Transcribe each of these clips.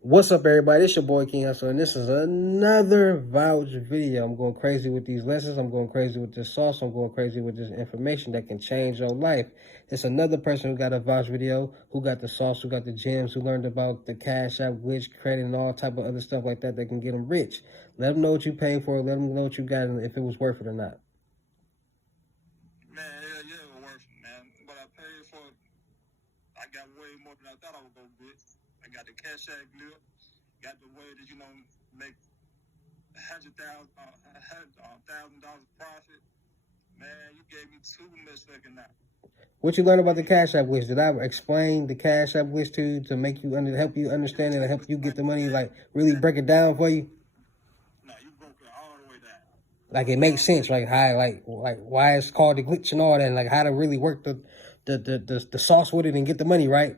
What's up, everybody? It's your boy King Hussle, and this is another vouch video. I'm going crazy with these lessons. I'm going crazy with this sauce. I'm going crazy with this information that can change your life. It's another person who got a vouch video, who got the sauce, who got the gems, who learned about the Cashapp, glitch, credit, and all type of other stuff like that can get them rich. Let them know what you paid for it. Let them know what you got and if it was worth it or not. Man, yeah, it was worth it, man. But I paid for it. I got way more than I thought I was going to get. I got the Cashapp glitch, got the way that, make $100,000 profit. Man, you gave me too much fucking now. What you learned about the Cashapp glitch? Did I explain the Cashapp glitch to you to make you help you understand it and help you get the money, like really break it down for you? No, you broke it all the way down. Like it makes sense, like how, like why it's called the glitch and all that, and like how to really work the sauce with it and get the money, right?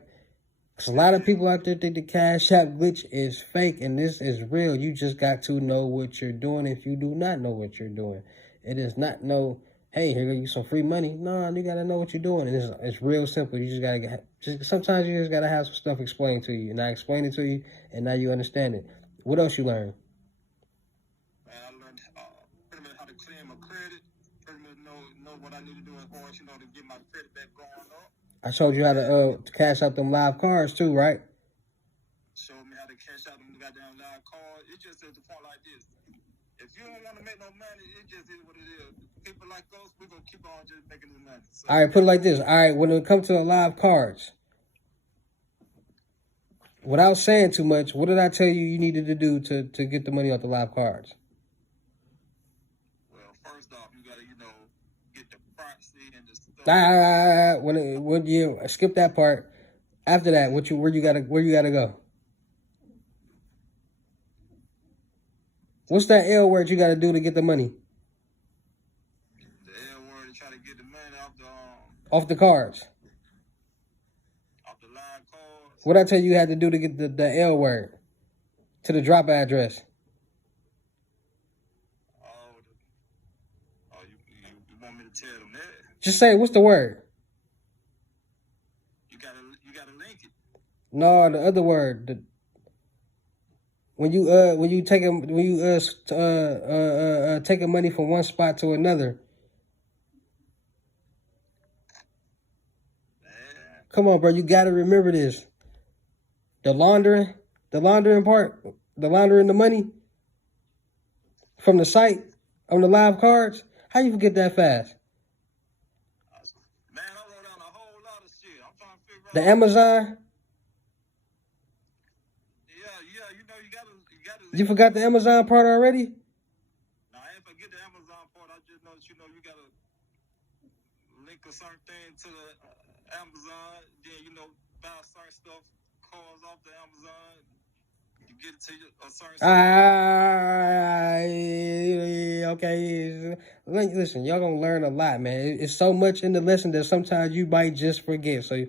Because a lot of people out there think the Cashapp glitch is fake, and this is real. You just got to know what you're doing. If you do not know what you're doing, it is not no, hey, here you some free money. No, you got to know what you're doing, and it's real simple. You just got to sometimes you just got to have some stuff explained to you, and I explained it to you, and now you understand it. What else you learned? Man, I learned pretty much how to clear my credit, pretty much know what I need to do as far as, to get my credit back going up. I showed you how to cash out them live cards too, right? Showed me how to cash out them goddamn live cards. It just is the point like this. If you don't want to make no money, it just is what it is. People like us, we're going to keep on just making the money. So, all right, put it like this. All right, when it comes to the live cards, without saying too much, what did I tell you needed to do to get the money off the live cards? Well, first off, you got to, get the proxy and the stuff. When you skip that part, after that, where you gotta go? What's that L word you gotta do to get the money? The L word to try to get the money off the cards. Off the live cards. What I tell you had to do to get the L word to the drop address? You want me to tell them that? Just say, what's the word? You gotta link it. No, the other word. When you taking money from one spot to another. Man. Come on, bro. You gotta remember this. The laundering part, the laundering the money from the site on the live cards. How you forget that fast? Man, I wrote down a whole lot of shit. I'm trying to figure out. The Amazon. Yeah, you gotta. You forgot the Amazon part already? No, I ain't forget the Amazon part. I just know that you gotta link a certain thing to the Amazon. Then buy certain stuff, cars off the Amazon. You get it to a certain. Okay. Listen, y'all gonna learn a lot, man. It's so much in the lesson that sometimes you might just forget. So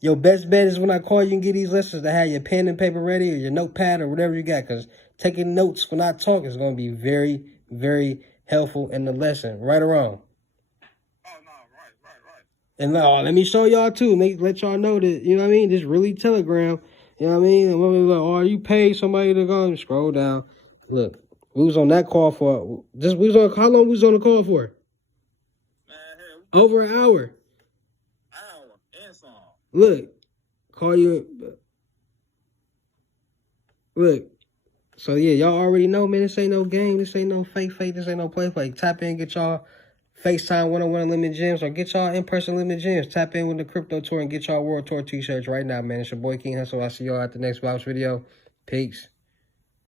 your best bet is when I call you and get these lessons to have your pen and paper ready or your notepad or whatever you got, because taking notes when I talk is gonna be very, very helpful in the lesson, right or wrong. Oh no, right. And let me show y'all too. Let y'all know that, you know what I mean? This really Telegram. You know what I mean? And when we like, oh, you paid somebody to go and scroll down. Look, we was on that call for how long we was on the call for? Man, hell, over an hour. Hour and some. Look, call you. Look. So yeah, y'all already know, man. This ain't no game. This ain't no fake. This ain't no play. Tap in, get y'all FaceTime 101 Unlimited Gems, or get y'all in-person Limited Gems. Tap in with the Crypto Tour and get y'all World Tour t-shirts right now, man. It's your boy King Hussle. I'll see y'all at the next vouch video. Peace.